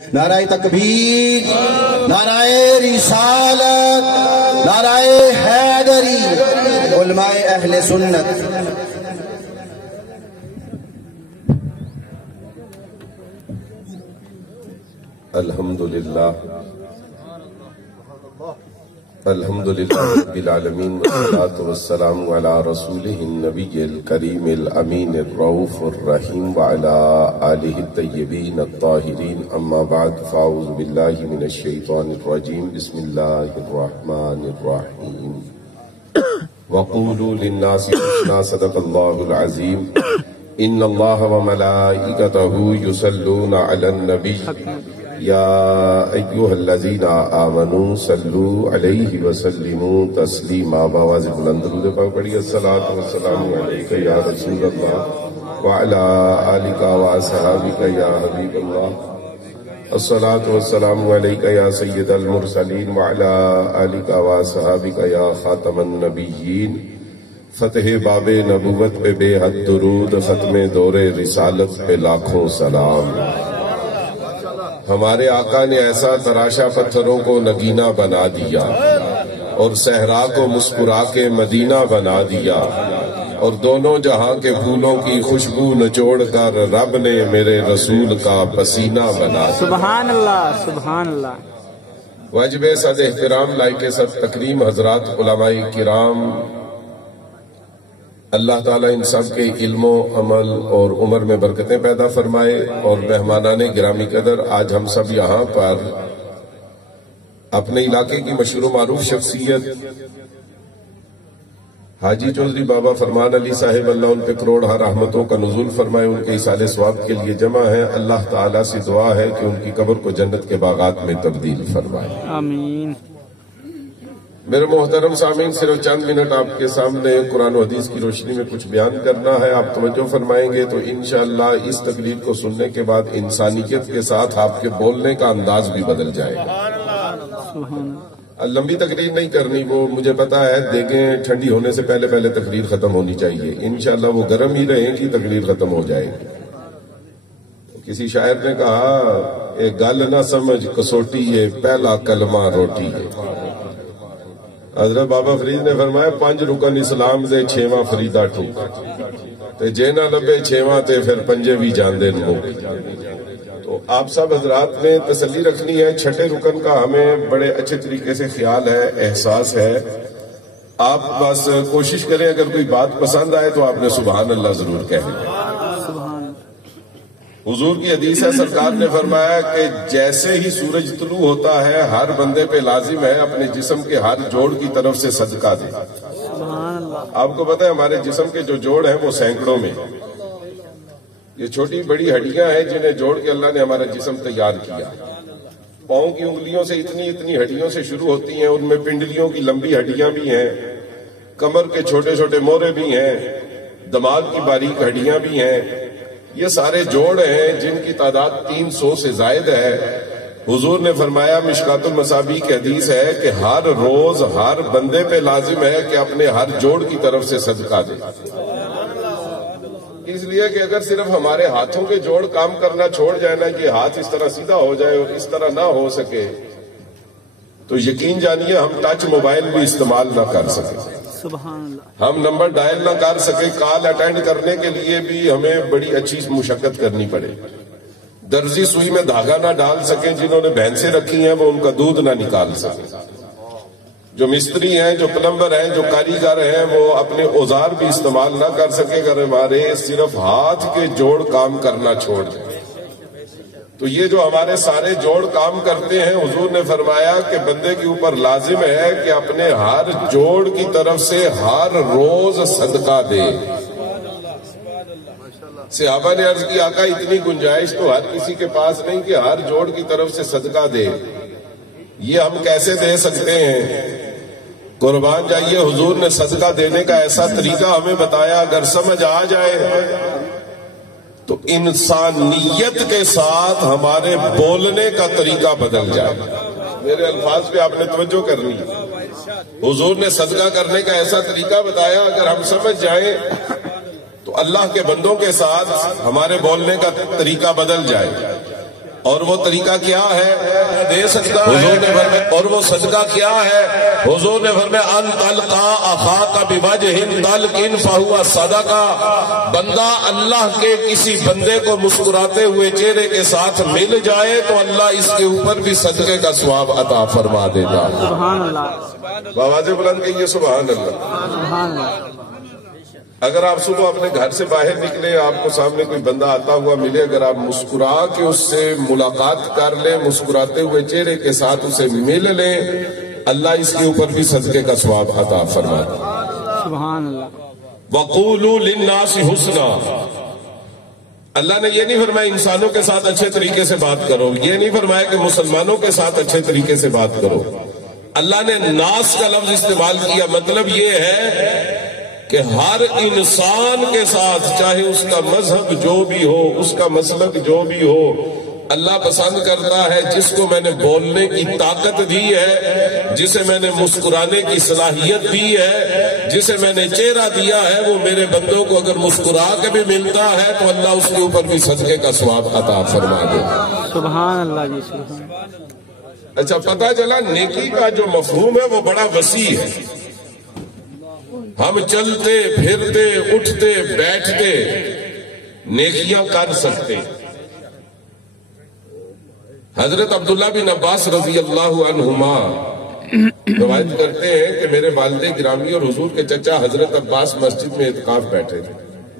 نعرہ تکبیر، نعرہ رسالت، نعرہ حیدری، علماء اہل سنت۔ الحمدللہ رب العالمین والصلاة والسلام علی رسولہ النبی الکریم الامین الرؤوف الرحیم وعلی آلہ الطیبین الطاہرین، اما بعد فاعوذ باللہ من الشیطان الرجیم، بسم اللہ الرحمن الرحیم۔ وقولوا للناس حسنا، صدق اللہ العظیم۔ ان اللہ وملائکتہ یصلون علی النبی یا ایوہ الذین آمنوا صلوا علیہ وسلموا تسلیما۔ بآواز بلند درود پاک پڑھیے۔ الصلاۃ والسلام علیک یا رسول اللہ وعلی آلک واصحابک یا حبیب اللہ۔ الصلاۃ والسلام علیک یا سید المرسلین وعلی آلک واصحابک یا خاتم النبیین۔ فتح باب نبوت پہ بے حد درود، ختم دور رسالت پہ لاکھوں سلام۔ ہمارے آقا نے ایسا تراشا پتھروں کو نگینہ بنا دیا اور صحرا کو مسکرا کے مدینہ بنا دیا، اور دونوں جہاں کے پھولوں کی خوشبو نچوڑ کر رب نے میرے رسول کا پسینہ بنا دیا۔ سبحان اللہ، سبحان اللہ۔ واجب صد احترام، لائق صد تکریم حضرات علماء کرام، اللہ تعالیٰ ان سب کے علم و عمل اور عمر میں برکتیں پیدا فرمائے۔ اور مہمانان گرامی قدر، آج ہم سب یہاں پر اپنے علاقے کی مشہور و معروف شخصیت حاجی چودھری بابا فرمان علی صاحب، اللہ ان پہ کروڑ رحمتوں کا نزول فرمائے، ان کے ایصال ثواب کے لیے جمع ہے۔ اللہ تعالیٰ سے دعا ہے کہ ان کی قبر کو جنت کے باغات میں تبدیل فرمائے، آمین۔ میرے محترم سامعین، صرف چند منٹ آپ کے سامنے قرآن و حدیث کی روشنی میں کچھ بیان کرنا ہے۔ آپ توجہ فرمائیں گے تو انشاءاللہ اس تقریر کو سننے کے بعد انسانیت کے ساتھ آپ کے بولنے کا انداز بھی بدل جائے گا۔ لمبی تقریر نہیں کرنی، وہ مجھے پتا ہے، دیکھیں ٹھنڈی ہونے سے پہلے تقریر ختم ہونی چاہیے۔ انشاءاللہ وہ گرم ہی رہیں گی، تقریر ختم ہو جائے گی۔ کسی شاعر نے کہا، اے گل نہ سمجھ کسوٹی ہے، پہلا کلمہ روٹی ہے۔ حضرت بابا فرید نے فرمایا، 5 رکن اسلام دے 6واں فریدہ ٹھیک تے جے نہ لبے 6واں تے پھر پنجے بھی جان دے نمو۔ تو آپ سب حضرات نے تسلی رکھنی ہے، 6 رکن کا ہمیں بڑے اچھے طریقے سے خیال ہے، احساس ہے۔ آپ بس کوشش کریں، اگر کوئی بات پسند آئے تو آپ نے سبحان اللہ ضرور کہیں۔ حضور کی حدیث ہے، سرکار نے فرمایا کہ جیسے ہی سورج طلوع ہوتا ہے، ہر بندے پہ لازم ہے اپنے جسم کے ہر جوڑ کی طرف سے صدقہ دے۔ آپ کو پتہ ہے ہمارے جسم کے جو جوڑ ہیں وہ سینکڑوں میں، یہ چھوٹی بڑی ہڈیاں ہیں جنہیں جوڑ کے اللہ نے ہمارا جسم تیار کیا۔ پاؤں کی انگلیوں سے اتنی ہڈیوں سے شروع ہوتی ہیں، ان میں پنڈلیوں کی لمبی ہڈیاں بھی ہیں، کمر کے چھوٹے چھوٹے مورے بھی ہیں، دماغ کی باریک ہڈیاں بھی ہیں۔ یہ سارے جوڑ ہیں جن کی تعداد 300 سے زائد ہے۔ حضور نے فرمایا، مشکات المصابیح کی حدیث ہے کہ ہر روز ہر بندے پہ لازم ہے کہ اپنے ہر جوڑ کی طرف سے صدقہ دے۔ اس لیے کہ اگر صرف ہمارے ہاتھوں کے جوڑ کام کرنا چھوڑ جائے نا، یہ ہاتھ اس طرح سیدھا ہو جائے اور اس طرح نہ ہو سکے، تو یقین جانیے ہم ٹچ موبائل بھی استعمال نہ کر سکیں، سبحان اللہ۔ ہم نمبر ڈائل نہ کر سکے، کال اٹینڈ کرنے کے لیے بھی ہمیں بڑی اچھی مشقت کرنی پڑے، درزی سوئی میں دھاگا نہ ڈال سکیں، جنہوں نے بھینسیں رکھی ہیں وہ ان کا دودھ نہ نکال سکیں، جو مستری ہیں، جو پلمبر ہیں، جو کاریگر ہیں، وہ اپنے اوزار بھی استعمال نہ کر سکے اگر ہمارے صرف ہاتھ کے جوڑ کام کرنا چھوڑ دیں۔ تو یہ جو ہمارے سارے جوڑ کام کرتے ہیں، حضور نے فرمایا کہ بندے کے اوپر لازم ہے کہ اپنے ہر جوڑ کی طرف سے ہر روز صدقہ دے۔ صحابہ نے عرض کی، آقا اتنی گنجائش تو ہر کسی کے پاس نہیں کہ ہر جوڑ کی طرف سے صدقہ دے، یہ ہم کیسے دے سکتے ہیں؟ قربان جائیے، حضور نے صدقہ دینے کا ایسا طریقہ ہمیں بتایا، اگر سمجھ آ جائے تو انسانیت کے ساتھ ہمارے بولنے کا طریقہ بدل جائے۔ میرے الفاظ پہ آپ نے توجہ کرنی ہے۔ حضور نے صدقہ کرنے کا ایسا طریقہ بتایا، اگر ہم سمجھ جائیں تو اللہ کے بندوں کے ساتھ ہمارے بولنے کا طریقہ بدل جائے۔ اور وہ طریقہ کیا ہے؟ دے سکتا ہے حضور نے فرمایا، اور وہ صدقہ کیا ہے؟ حضور نے فرمایا ان تلقا اخاک بوجہ طلق فہو صدقہ، بندہ اللہ کے کسی بندے کو مسکراتے ہوئے چہرے کے ساتھ مل جائے تو اللہ اس کے اوپر بھی صدقے کا ثواب عطا فرما دیتا ہے۔ سبحان اللہ، بآواز بلند کہیے سبحان اللہ۔ سبحان اللہ۔ اگر آپ صبح اپنے گھر سے باہر نکلے، آپ کو سامنے کوئی بندہ آتا ہوا ملے، اگر آپ مسکرا کے اس سے ملاقات کر لیں، مسکراتے ہوئے چہرے کے ساتھ اسے مل لیں، اللہ اس کے اوپر بھی صدقے کا ثواب عطا فرماتا ہے۔ سبحان اللہ۔ وَقُولُوا لِلنَّاسِ حُسْنًا، اللہ نے یہ نہیں فرمایا انسانوں کے ساتھ اچھے طریقے سے بات کرو، یہ نہیں فرمایا کہ مسلمانوں کے ساتھ اچھے طریقے سے بات کرو۔ اللہ نے ناس کا لفظ استعمال کیا، مطلب یہ ہے کہ ہر انسان کے ساتھ، چاہے اس کا مذہب جو بھی ہو، اس کا مسلک جو بھی ہو، اللہ پسند کرتا ہے جس کو میں نے بولنے کی طاقت دی ہے، جسے میں نے مسکرانے کی صلاحیت دی ہے، جسے میں نے چہرہ دیا ہے، وہ میرے بندوں کو اگر مسکرا کے بھی ملتا ہے تو اللہ اس کے اوپر بھی صدقے کا ثواب عطا فرما دے۔ سبحان اللہ جی، سبحان اللہ۔ اچھا، پتہ چلا نیکی کا جو مفہوم ہے وہ بڑا وسیع ہے۔ ہم چلتے پھرتے اٹھتے بیٹھتے نیکیاں کر سکتے۔ حضرت عبداللہ بن عباس رضی اللہ عنہما روایت کرتے ہیں کہ میرے والد گرامی اور حضور کے چچا حضرت عباس مسجد میں اعتکاف بیٹھے تھے،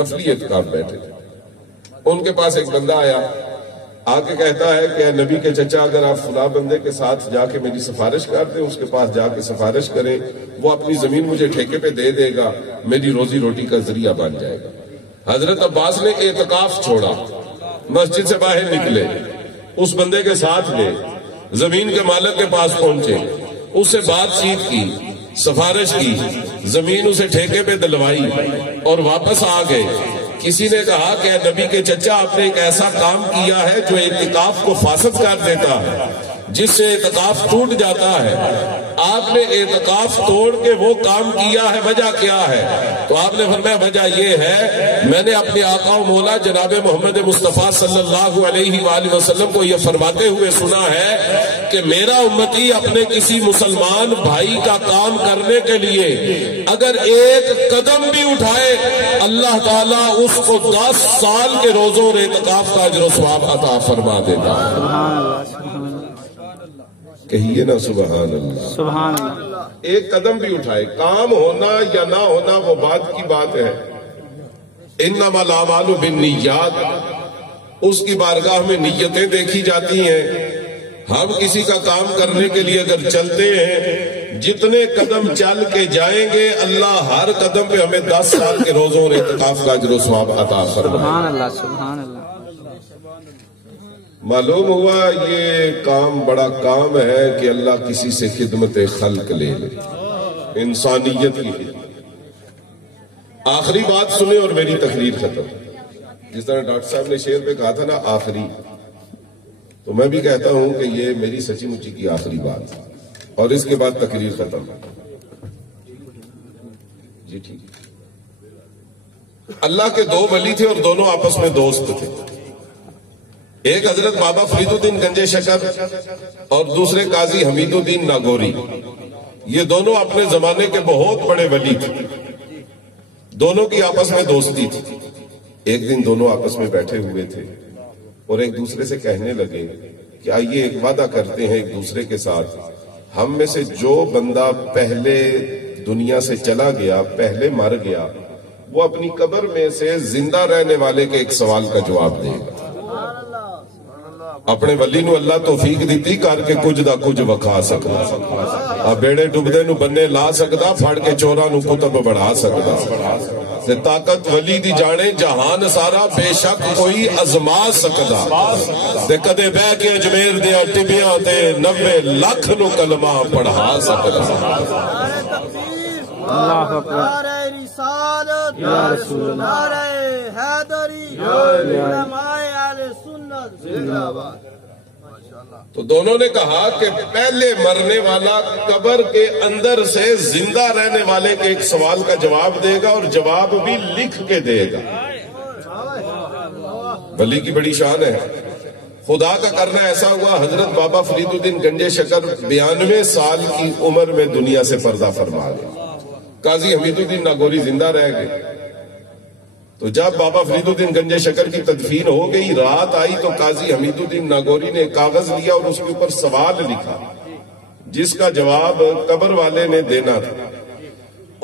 نفلی اعتکاف بیٹھے تھے۔ ان کے پاس ایک بندہ آیا، آ کے کہتا ہے کہ اے نبی کے چچا، اگر آپ فلاں بندے کے ساتھ جا کے میری سفارش کر دیں، اس کے پاس جا کے سفارش کریں، وہ اپنی زمین مجھے ٹھیکے پہ دے دے گا، میری روزی روٹی کا ذریعہ بن جائے گا۔ حضرت عباس نے اعتکاف چھوڑا، مسجد سے باہر نکلے، اس بندے کے ساتھ گئے، زمین کے مالک کے پاس پہنچے، اس سے بات چیت کی، سفارش کی، زمین اسے ٹھیکے پہ دلوائی اور واپس آ گئے۔ کسی نے کہا کہ نبی کے چچا، آپ نے ایک ایسا کام کیا ہے جو اعتکاف کو فاسد کر دیتا ہے، جس سے اعتکاف ٹوٹ جاتا ہے۔ آپ نے اعتکاف توڑ کے وہ کام کیا ہے، وجہ کیا ہے؟ تو آپ نے فرمایا وجہ یہ ہے، میں نے اپنے آقا و مولا جناب محمد مصطفیٰ صلی اللہ علیہ وآلہ وسلم کو یہ فرماتے ہوئے سنا ہے کہ میرا امتی اپنے کسی مسلمان بھائی کا کام کرنے کے لیے اگر ایک قدم بھی اٹھائے، اللہ تعالیٰ اس کو 10 سال کے روزوں اور اعتکاف کا اجر و ثواب عطا فرما دیتا ہے۔ سبحان اللہ، سبحان اللہ، کہیے نا سبحان اللہ۔ سبحان اللہ۔ ایک قدم بھی اٹھائے، کام ہونا یا نہ ہونا وہ بات کی بات ہے۔ انما الاعمال بالنیات، اس کی بارگاہ میں نیتیں دیکھی جاتی ہیں۔ ہم کسی کا کام کرنے کے لیے اگر چلتے ہیں، جتنے قدم چل کے جائیں گے، اللہ ہر قدم پہ ہمیں 10 سال کے روزوں اور اعتکاف کا اجر و ثواب عطا فرمائے۔ سبحان اللہ، سبحان اللہ۔ معلوم ہوا یہ کام بڑا کام ہے کہ اللہ کسی سے خدمت خلق لے لے، انسانیت کی خدمت۔ آخری بات سنیں اور میری تقریر ختم۔ جس طرح ڈاکٹر صاحب نے شعر پہ کہا تھا نا آخری، تو میں بھی کہتا ہوں کہ یہ میری سچی مچی کی آخری بات، اور اس کے بعد تقریر ختم۔ جی ٹھیک ہے۔ اللہ کے 2 ولی تھے اور دونوں آپس میں دوست تھے۔ ایک حضرت بابا فرید الدین گنجے شکر اور دوسرے قاضی حمید الدین ناگوری، یہ دونوں اپنے زمانے کے بہت بڑے ولی تھے، دونوں کی آپس میں دوستی تھی۔ ایک دن دونوں آپس میں بیٹھے ہوئے تھے اور ایک دوسرے سے کہنے لگے کہ آئیے ایک وعدہ کرتے ہیں ایک دوسرے کے ساتھ، ہم میں سے جو بندہ پہلے دنیا سے چلا گیا، پہلے مر گیا، وہ اپنی قبر میں سے زندہ رہنے والے کے ایک سوال کا جواب دے گا۔ اپنے ولی نو اللہ توفیق دیتی کر کے کچھ دا کچھ وکھا سکتا، بیڑے ڈبدے نو بننے لا سکتا، پھڑ کے چوراں نو کتب بڑھا سکتا۔ تے طاقت ولی دی جانے جہان سارا، بے شک کوئی ازما سکتا، تے کدے بہ کے اجمیر دیا ٹبیاں تے 90 لاکھ نو کلمہ پڑھا سکتا۔ اللہ اکبر۔ نعرہ رسالت، یا رسول اللہ، نعرہ حیدری، علماء اہل سنت زندہ باد۔ تو دونوں نے کہا کہ پہلے مرنے والا قبر کے اندر سے زندہ رہنے والے کے ایک سوال کا جواب دے گا، اور جواب بھی لکھ کے دے گا۔ ولی کی بڑی شان ہے، خدا کا کرنا ایسا ہوا، حضرت بابا فرید الدین گنج شکر 92 سال کی عمر میں دنیا سے پردہ فرما گئے۔ قاضی حمید الدین ناگوری زندہ رہ گئے۔ تو جب بابا فرید الدین گنج شکر کی تدفین ہو گئی، رات آئی تو قاضی حمید الدین ناگوری نے کاغذ لیا اور اس کے اوپر سوال لکھا جس کا جواب قبر والے نے دینا تھا،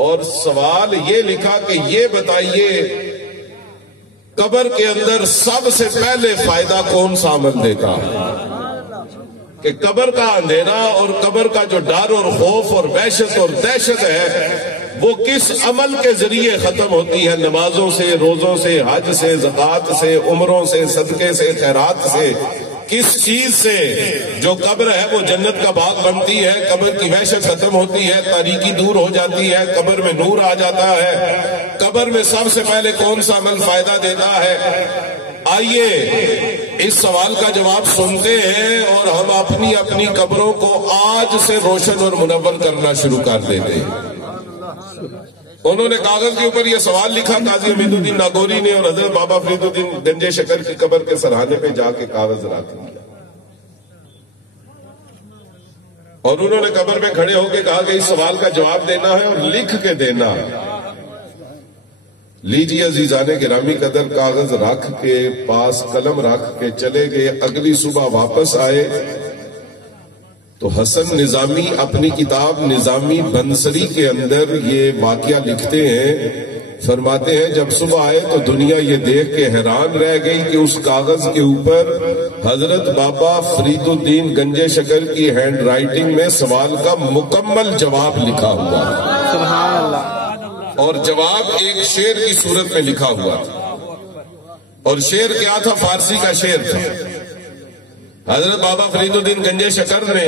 اور سوال یہ لکھا کہ یہ بتائیے قبر کے اندر سب سے پہلے فائدہ کون سا عمل دیتا ہے؟ کہ قبر کا اندھیرا اور قبر کا جو ڈر اور خوف اور وحشت اور دہشت ہے وہ کس عمل کے ذریعے ختم ہوتی ہے؟ نمازوں سے، روزوں سے، حج سے، زکوٰۃ سے، عمروں سے، صدقے سے، خیرات سے، کس چیز سے؟ جو قبر ہے وہ جنت کا باغ بنتی ہے، قبر کی وحشت ختم ہوتی ہے، تاریکی دور ہو جاتی ہے، قبر میں نور آ جاتا ہے۔ قبر میں سب سے پہلے کون سا عمل فائدہ دیتا ہے؟ آئیے اس سوال کا جواب سنتے ہیں اور ہم اپنی اپنی قبروں کو آج سے روشن اور منور کرنا شروع کر دیتے ہیں۔ انہوں نے کاغذ کے اوپر یہ سوال لکھا قاضی حمید الدین ناگوری نے، اور حضرت بابا فرید الدین گنج شکر کی قبر کے سرحانے پہ جا کے کاغذ رکھ دیا، اور انہوں نے قبر میں کھڑے ہو کے کہا کہ اس سوال کا جواب دینا ہے اور لکھ کے دینا۔ لیجیے عزیزان گرامی قدر، کاغذ رکھ کے پاس قلم رکھ کے چلے گئے۔ اگلی صبح واپس آئے تو حسن نظامی اپنی کتاب نظامی بنسری کے اندر یہ واقعہ لکھتے ہیں، فرماتے ہیں جب صبح آئے تو دنیا یہ دیکھ کے حیران رہ گئی کہ اس کاغذ کے اوپر حضرت بابا فرید الدین گنج شکر کی ہینڈ رائٹنگ میں سوال کا مکمل جواب لکھا ہوا، سبحان اللہ، اور جواب ایک شعر کی صورت میں لکھا ہوا تھا، اور شعر کیا تھا؟ فارسی کا شعر تھا۔ حضرت بابا فرید الدین گنج شکر نے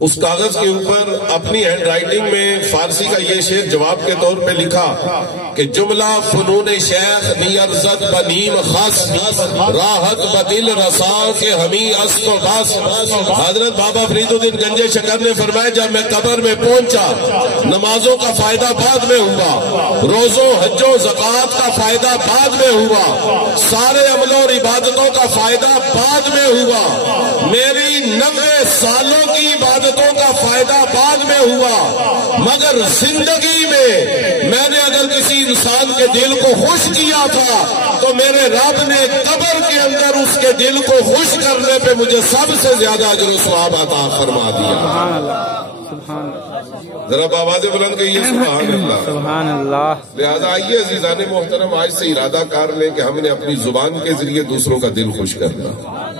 اس کاغذ کے اوپر اپنی ہینڈ رائٹنگ میں فارسی کا یہ شعر جواب کے طور پہ لکھا کہ جملہ فنون شیخ نیرزد بنیم خاص راحت بدل رسا کے ہمیں است و بس۔ حضرت بابا فرید الدین گنج شکر نے فرمایا جب میں قبر میں پہنچا، نمازوں کا فائدہ بعد میں ہوا، روزوں حجوں زکوٰۃ کا فائدہ بعد میں ہوا، سارے عملوں اور عبادتوں کا فائدہ بعد میں ہوا، میری 90 سالوں کی عبادتوں کا فائدہ بعد میں ہوا، مگر زندگی میں نے اگر کسی انسان کے دل کو خوش کیا تھا تو میرے رب نے قبر کے اندر اس کے دل کو خوش کرنے پہ مجھے سب سے زیادہ اجر و ثواب عطا فرما دیا۔ سبحان اللہ، سبحان اللہ، ذرا آواز بلند کہیے سبحان اللہ، سبحان اللہ۔ لہذا آئیے عزیزان محترم آج سے ارادہ کر لیں کہ ہم نے اپنی زبان کے ذریعے دوسروں کا دل خوش کرنا۔